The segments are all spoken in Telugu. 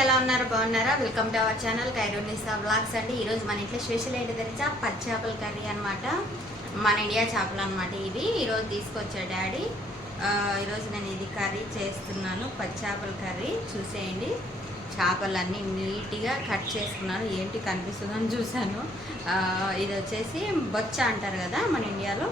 ఎలా ఉన్నారు? బాగున్నారా? Welcome to our channel Khairunnisa blogs అండి. ఈరోజు మన ఇంట్లో స్పెషల్ ఏంటి తెలుసా? పచ్చి చేపల కర్రీ అనమాట మన ఇండియా చేపలు అనమాట ఇవి. ఈరోజు తీసుకొచ్చా డాడీ. ఈరోజు నేను ఇది కర్రీ చేస్తున్నాను పచ్చి చేపల కర్రీ. చూసేయండి. చేపలన్నీ నీట్గా కట్ చేసుకున్నాను ఏంటి కనిపిస్తుందని చూశాను. ఇది వచ్చేసి బొచ్చ అంటారు కదా మన ఇండియాలో.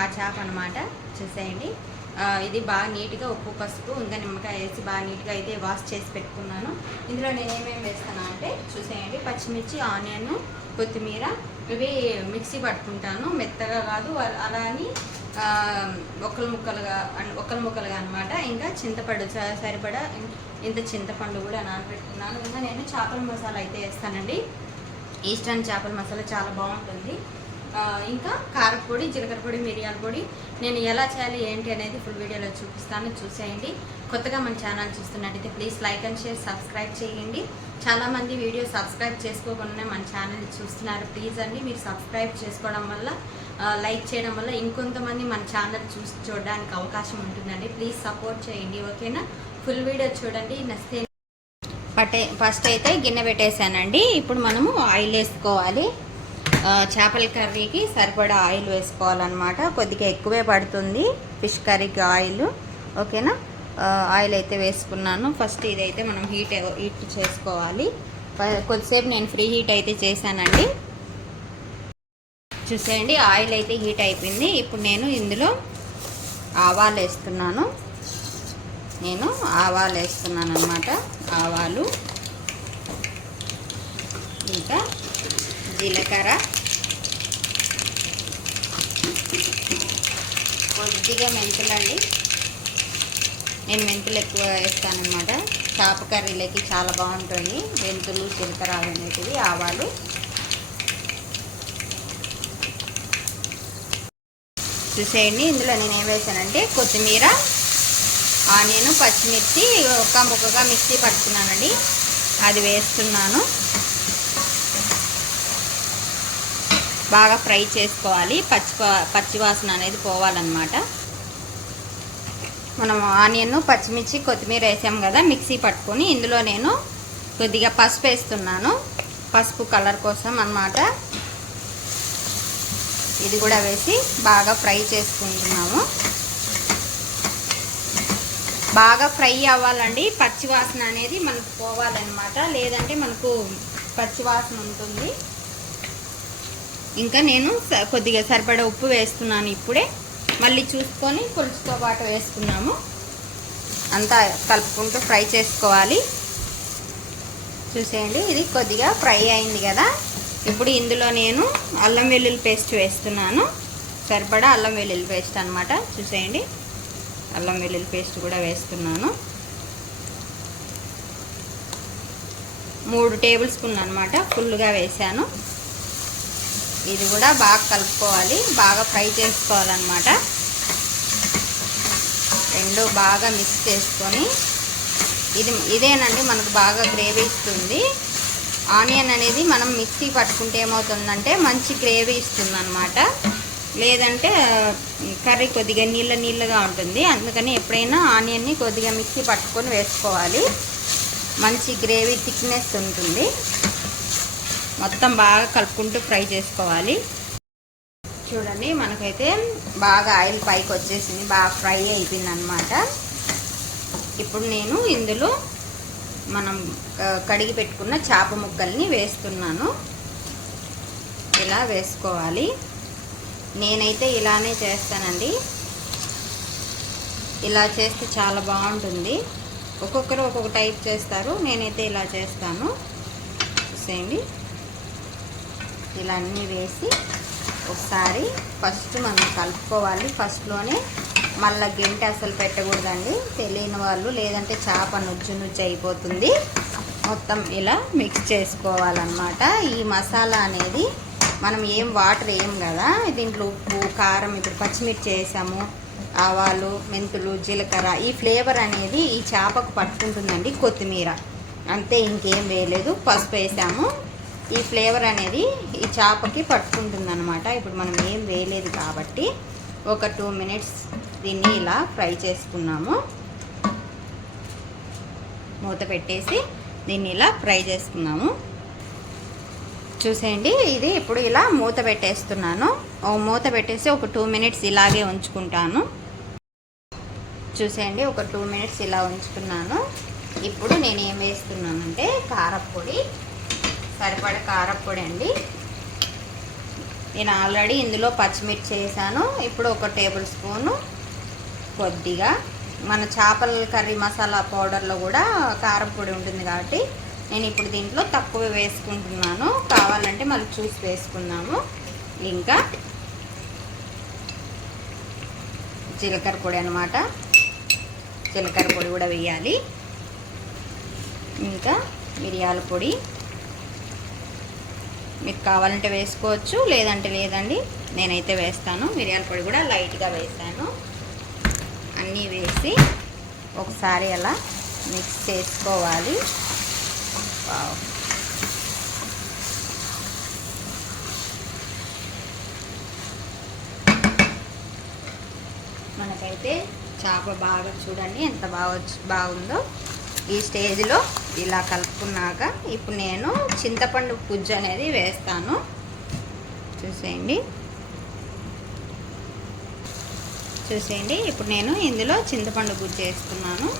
ఆ చేప అనమాట చూసేయండి. ఇది బాగా నీట్గా ఉప్పు పసుపు ఇంకా నిమ్మకాయ వేసి బాగా నీట్గా అయితే వాష్ చేసి పెట్టుకున్నాను. ఇందులో నేను ఏమేమి వేస్తాను అంటే చూసేయండి పచ్చిమిర్చి ఆనియన్ కొత్తిమీర ఇవి మిక్సీ పట్టుకుంటాను. మెత్తగా కాదు అలా అని ఒక్కలు ముక్కలుగా ఒక్కలు ముక్కలుగా అనమాట ఇంకా చింతపండు స- సరిపడా ఇంత చింతపండు కూడా నానబెట్టుకున్నాను. ఇంకా నేను చేపల మసాలా అయితే వేస్తానండి. ఈస్టర్న్ చేపల మసాలా చాలా బాగుంటుంది. ఇంకా కారపొడి జీలకర్ర పొడి మిరియాల పొడి. నేను ఎలా చేయాలి ఏంటి అనేది ఫుల్ వీడియోలో చూపిస్తాను. చూసేయండి. కొత్తగా మన ఛానల్ చూస్తున్నట్టయితే please like and share subscribe చేయండి. చాలామంది వీడియో సబ్స్క్రైబ్ చేసుకోకుండా మన ఛానల్ చూస్తున్నారు. ప్లీజ్ అండి మీరు సబ్స్క్రైబ్ చేసుకోవడం వల్ల లైక్ చేయడం వల్ల ఇంకొంతమంది మన ఛానల్ చూసి చూడడానికి అవకాశం ఉంటుందండి. ప్లీజ్ సపోర్ట్ చేయండి ఓకేనా ఫుల్ వీడియో చూడండి. నచ్చితే పటే ఫస్ట్ అయితే గిన్నె పెట్టేశానండి. ఇప్పుడు మనము ఆయిల్ వేసుకోవాలి. చేపల కర్రీకి సరిపడా ఆయిల్ వేసుకోవాలన్నమాట. కొద్దిగా ఎక్కువే పడుతుంది ఫిష్ కర్రీకి ఆయిల్. ఓకేనా? ఆయిల్ అయితే వేసుకున్నాను. ఫస్ట్ ఇదైతే మనం హీట్ హీట్ చేసుకోవాలి. కొద్దిసేపు నేను ఫ్రీ హీట్ అయితే చేశానండి. చూసేయండి ఆయిల్ అయితే హీట్ అయిపోయింది. ఇప్పుడు నేను ఇందులో ఆవాలు వేస్తున్నాను. నేను ఆవాలు వేస్తున్నాను అనమాట ఆవాలు ఇంకా జీలకర్ర. కొద్దిగా మెంతులండి నేను మెంతులు ఎక్కువ వేస్తానమాట చేప కర్రీలకి చాలా బాగుంటుంది మెంతులు జీలకర్ర అనేటివి ఆవాలు. చూసేయండి. ఇందులో నేను ఏం వేసానంటే కొత్తిమీర ఆనియన్ పచ్చిమిర్చి ఒక ముక్కగా మిక్సీ పడుతున్నానండి అది వేస్తున్నాను. బాగా ఫ్రై చేసుకోవాలి. పచ్చి పచ్చివాసన అనేది పోవాలన్నమాట. మనం ఆనియన్ పచ్చిమిర్చి కొత్తిమీర వేసాం కదా మిక్సీ పట్టుకొని ఇందులో నేను కొద్దిగా పసుపు వేస్తున్నాను. పసుపు కలర్ కోసం అన్నమాట. ఇది కూడా వేసి బాగా ఫ్రై చేసుకుంటున్నాము. బాగా ఫ్రై అవ్వాలండి. పచ్చివాసన అనేది మనకు పోవాలన్నమాట. లేదంటే మనకు పచ్చివాసన ఉంటుంది. ఇంకా నేను స- కొద్దిగా సరిపడా ఉప్పు వేస్తున్నాను ఇప్పుడే. మళ్ళీ చూసుకొని పులుసుతో పాటు వేసుకున్నాము. అంతా కలుపుకుంటూ ఫ్రై చేసుకోవాలి. చూసేయండి ఇది కొద్దిగా ఫ్రై అయింది కదా. ఇప్పుడు ఇందులో నేను అల్లం వెల్లుల్లి పేస్ట్ వేస్తున్నాను. సరిపడా అల్లం వెల్లుల్లి పేస్ట్ అనమాట చూసేయండి అల్లం వెల్లుల్లి పేస్ట్ కూడా వేస్తున్నాను. మూడు టేబుల్ స్పూన్ అనమాట ఫుల్గా వేసాను ఇది కూడా బాగా కలుపుకోవాలి. బాగా ఫ్రై చేసుకోవాలన్నమాట. రెండు బాగా మిక్స్ చేసుకొని ఇది ఇదేనండి మనకు బాగా గ్రేవీ ఇస్తుంది. ఆనియన్ అనేది మనం మిక్సీ పట్టుకుంటే ఏమవుతుందంటే మంచి గ్రేవీ ఇస్తుంది అనమాట లేదంటే కర్రీ కొద్దిగా నీళ్ళ నీళ్ళగా ఉంటుంది. అందుకని ఎప్పుడైనా ఆనియన్ని కొద్దిగా మిక్సీ పట్టుకొని వేసుకోవాలి. మంచి గ్రేవీ థిక్నెస్ ఉంటుంది. మొత్తం బాగా కలుపుకుంటూ ఫ్రై చేసుకోవాలి. చూడండి మనకైతే బాగా ఆయిల్ పైకి వచ్చేసింది బాగా ఫ్రై అయిపోయింది అనమాట ఇప్పుడు నేను ఇందులో మనం కడిగి పెట్టుకున్న చేప ముక్కల్ని వేస్తున్నాను. ఇలా వేసుకోవాలి. నేనైతే ఇలానే చేస్తానండి. ఇలా చేస్తే చాలా బాగుంటుంది. ఒక్కొక్కరు ఒక్కొక్క టైప్ చేస్తారు నేనైతే ఇలా చేస్తాను. చూసేయండి. ఇలా అన్నీ వేసి ఒకసారి ఫస్ట్ మనం కలుపుకోవాలి. ఫస్ట్లోనే మళ్ళీ గెంటె అసలు పెట్టకూడదండి. తెలియని వాళ్ళు లేదంటే చేప నుజ్జు నుజ్జు అయిపోతుంది. మొత్తం ఇలా మిక్స్ చేసుకోవాలన్నమాట. ఈ మసాలా అనేది మనం ఏం వాటర్ వేయం కదా దీంట్లో ఉప్పు కారం ఇప్పుడు పచ్చిమిర్చి వేసాము ఆవాలు మెంతులు జీలకర్ర ఈ ఫ్లేవర్ అనేది ఈ చేపకు పట్టుకుంటుందండి కొత్తిమీర. అంతే ఇంకేం వేయలేదు. పసుపు వేసాము. ఈ ఫ్లేవర్ అనేది ఈ చేపకి పట్టుకుంటుంది అనమాట ఇప్పుడు మనం ఏం వేయలేదు కాబట్టి ఒక టూ మినిట్స్ దీన్ని ఇలా ఫ్రై చేసుకున్నాము. మూత పెట్టేసి దీన్ని ఇలా ఫ్రై చేసుకున్నాము. చూసేయండి ఇది ఇప్పుడు ఇలా మూత పెట్టేస్తున్నాను. ఓ మూత పెట్టేసి ఒక టూ మినిట్స్ ఇలాగే ఉంచుకుంటాను. చూసేయండి ఒక టూ మినిట్స్ ఇలా ఉంచుకున్నాను ఇప్పుడు నేను ఏం వేస్తున్నానంటే కారపొడి. సరిపడ కారప్పొడి అండి. నేను ఆల్రెడీ ఇందులో పచ్చిమిర్చి వేసాను. ఇప్పుడు ఒక టేబుల్ స్పూను కొద్దిగా మన చేపల కర్రీ మసాలా పౌడర్లో కూడా కారం పొడి ఉంటుంది కాబట్టి నేను ఇప్పుడు దీంట్లో తక్కువ వేసుకుంటున్నాను. కావాలంటే మళ్ళీ చూసి వేసుకుందాము. ఇంకా జీలకర్ర పొడి అనమాట జీలకర్ర పొడి కూడా వేయాలి. ఇంకా మిరియాల పొడి. మీకు కావాలంటే వేసుకోవచ్చు లేదంటే లేదండి. నేనైతే వేస్తాను. మిరియాల పొడి కూడా లైట్గా వేసాను. అన్నీ వేసి ఒకసారి అలా మిక్స్ చేసుకోవాలి. మనకైతే చేప బాగా చూడండి ఎంత బాగా వచ్చి- బాగుందో. ఈ స్టేజ్లో ఇలా కలుపుకున్నాక ఇప్పుడు నేను చింతపండు పుజ్జు అనేది వేస్తాను. చూసేయండి. చూసేయండి. ఇప్పుడు నేను ఇందులో చింతపండు గుజ్జు వేస్తున్నాను.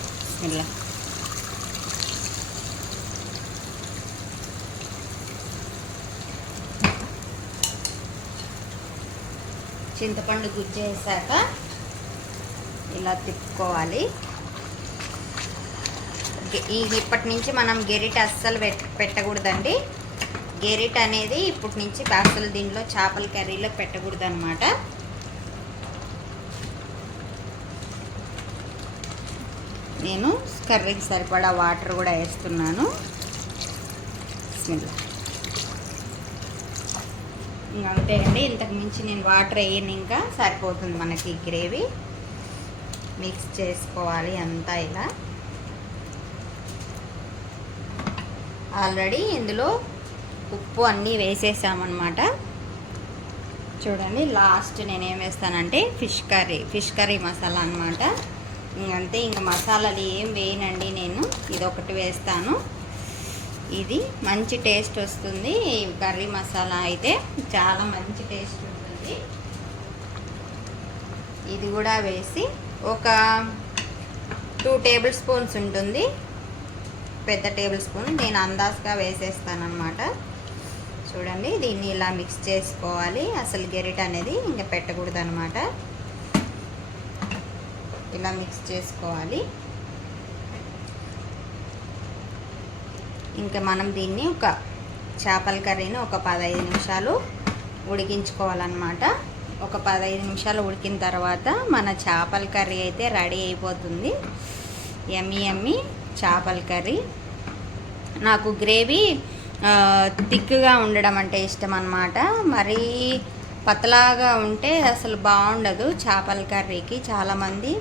ఇలా. చింతపండు గుజ్జు వేసాక ఇలా తిప్పుకోవాలి. ఈ ఇప్పటి నుంచి మనం గెరిట అస్సలు పెట్టకూడదండి. గెరిట అనేది ఇప్పటి నుంచి అసలు దీనిలో చేపల కర్రీలో పెట్టకూడదు అనమాట నేను కర్రీకి సరిపడా వాటర్ కూడా వేస్తున్నాను. బిస్మిల్లా. అంతే అండి ఇంతకు మించి నేను వాటర్ వేయను ఇంకా సరిపోతుంది మనకి గ్రేవీ. మిక్స్ చేసుకోవాలి అంతా ఇలా. ఆల్రెడీ ఇందులో ఉప్పు అన్నీ వేసేసామన్నమాట. చూడండి లాస్ట్ నేను ఏం వేస్తానంటే fish curry fish curry masala అనమాట ఇంకంతే ఇంక మసాలాలు ఏం వేయనండి నేను. ఇది ఒకటి వేస్తాను. ఇది మంచి టేస్ట్ వస్తుంది. కర్రీ మసాలా అయితే చాలా మంచి టేస్ట్ ఉంటుంది. ఇది కూడా వేసి ఒక టూ టేబుల్ స్పూన్స్ ఉంటుంది. పెద్ద టేబుల్ స్పూన్ నేను అందాజుగా వేసేస్తాను అనమాట చూడండి దీన్ని ఇలా మిక్స్ చేసుకోవాలి. అసలు గెరిట అనేది ఇంకా పెట్టకూడదు అనమాట ఇలా మిక్స్ చేసుకోవాలి. ఇంకా మనం దీన్ని ఒక చేపల కర్రీని ఒక పదహైదు నిమిషాలు ఉడికించుకోవాలన్నమాట. ఒక పదహైదు నిమిషాలు ఉడికిన తర్వాత మన చేపల కర్రీ అయితే రెడీ అయిపోతుంది. ఎమ్మి ఎమ్మి చేపల కర్రీ. నాకు గ్రేవీ థిక్గా ఉండడం అంటే ఇష్టం అన్నమాట. మరీ పతలాగా ఉంటే అసలు బాగుండదు. చేపల కర్రీకి చాలామంది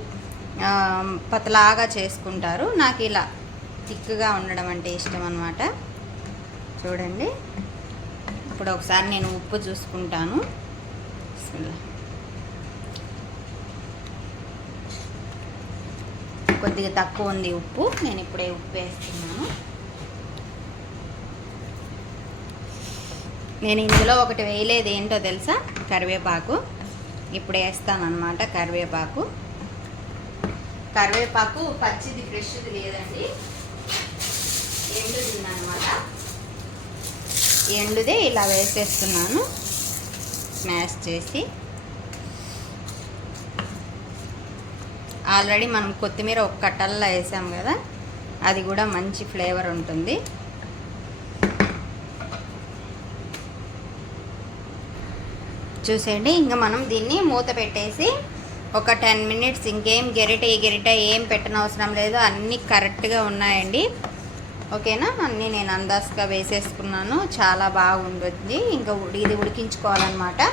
పతలాగా చేసుకుంటారు. నాకు ఇలా థిక్గా ఉండడం అంటే ఇష్టం అనమాట చూడండి. ఇప్పుడు ఒకసారి నేను ఉప్పు చూసుకుంటాను. కొద్దిగా తక్కువ ఉంది ఉప్పు. నేను ఇప్పుడే ఉప్పు వేస్తున్నాను. నేను ఇందులో ఒకటి వేయలేదు ఏంటో తెలుసా? కరివేపాకు. ఇప్పుడు వేస్తాను అనమాట కరివేపాకు. కరివేపాకు పచ్చిది ఫ్రెష్ది లేదండి. ఎండుది అనమాట ఎండుదే ఇలా వేసేస్తున్నాను. స్మాష్ చేసి. ఆల్రెడీ మనం కొత్తిమీర ఒక కట్టల్లో వేసాం కదా అది కూడా మంచి ఫ్లేవర్ ఉంటుంది. చూసేయండి. ఇంకా మనం దీన్ని మూత పెట్టేసి ఒక టెన్ మినిట్స్ ఇంకేం గెరిట ఈ గెరిట ఏం పెట్టనవసరం లేదు. అన్నీ కరెక్ట్గా ఉన్నాయండి. ఓకేనా? అన్నీ నేను అందాజుగా వేసేసుకున్నాను. చాలా బాగుంటుంది. ఇంకా ఉడి- ఇది ఉడికించుకోవాలన్నమాట.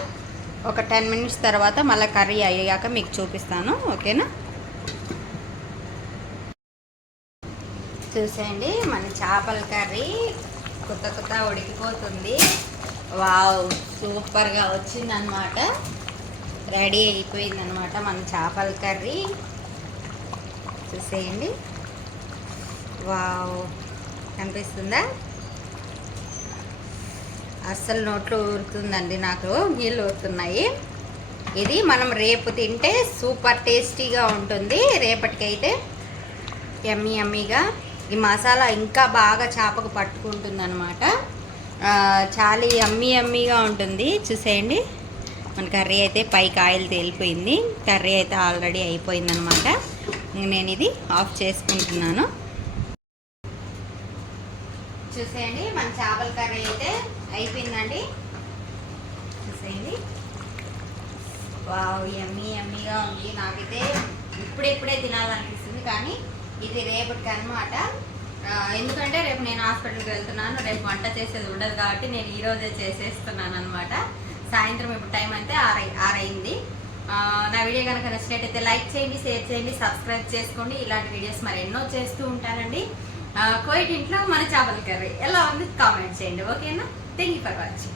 ఒక టెన్ మినిట్స్ తర్వాత మళ్ళీ కర్రీ అయ్యాక మీకు చూపిస్తాను. ఓకేనా? చూసేయండి. మన చేపల కర్రీ కొత్త కొత్త ఉడికిపోతుంది. వావ్ సూపర్గా వచ్చిందనమాట రెడీ అయిపోయిందనమాట మన చేపల కర్రీ. చూసేయండి. వావ్ కనిపిస్తుందా? అస్సలు నోట్లో ఊరుతుందండి నాకు నీళ్ళు ఊరుతున్నాయి. ఇది మనం రేపు తింటే సూపర్ టేస్టీగా ఉంటుంది. రేపటికైతే ఎమ్మి ఎమ్మిగా ఈ మసాలా ఇంకా బాగా చేపకు పట్టుకుంటుంది అనమాట చాలా అమ్మీ అమ్మీగా ఉంటుంది. చూసేయండి. మన కర్రీ అయితే పైకి ఆయిల్ తేలిపోయింది. కర్రీ అయితే ఆల్రెడీ అయిపోయింది అనమాట నేను ఇది ఆఫ్ చేసుకుంటున్నాను. చూసేయండి. మన చేపల కర్రీ అయితే అయిపోయిందండి. చూసేయండి. వావ్ ఎమ్మీ ఎమ్మీగా ఉంది. నాకైతే ఇప్పుడిప్పుడే తినాలనిపిస్తుంది. కానీ ఇది రేపటికి అనమాట ఎందుకంటే రేపు నేను హాస్పిటల్కి వెళ్తున్నాను రేపు వంట చేసేది ఉండదు కాబట్టి నేను ఈరోజే చేసేస్తున్నాను అనమాట సాయంత్రం ఇప్పుడు టైం అయితే ఆరై ఆరైంది. నా వీడియో కనుక నచ్చినట్టయితే లైక్ చేయండి షేర్ చేయండి సబ్స్క్రైబ్ చేసుకోండి. ఇలాంటి వీడియోస్ మరి ఎన్నో చేస్తూ ఉంటానండి. కోయిట్ ఇంట్లో మన చేపల కర్రీ. ఎలా ఉంది? కామెంట్ చేయండి. ఓకేనా? Thank you for watching.